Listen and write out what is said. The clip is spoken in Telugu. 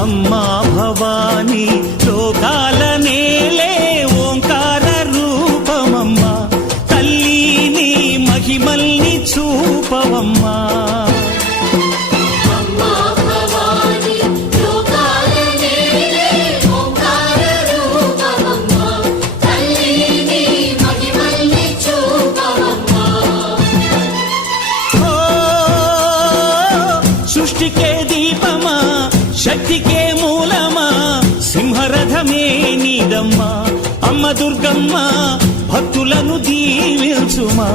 అమ్మా భవానీ లోకాల నేలే ఓంకార రూపమమ్మా, తల్లి నీ మహిమల్ని చూపవమ్మా. సృష్టికే దీపమా, శక్తికే మూలమా, సింహరథమే నీదమ్మా. అమ్మ దుర్గమ్మ భక్తులను దీవించుమా.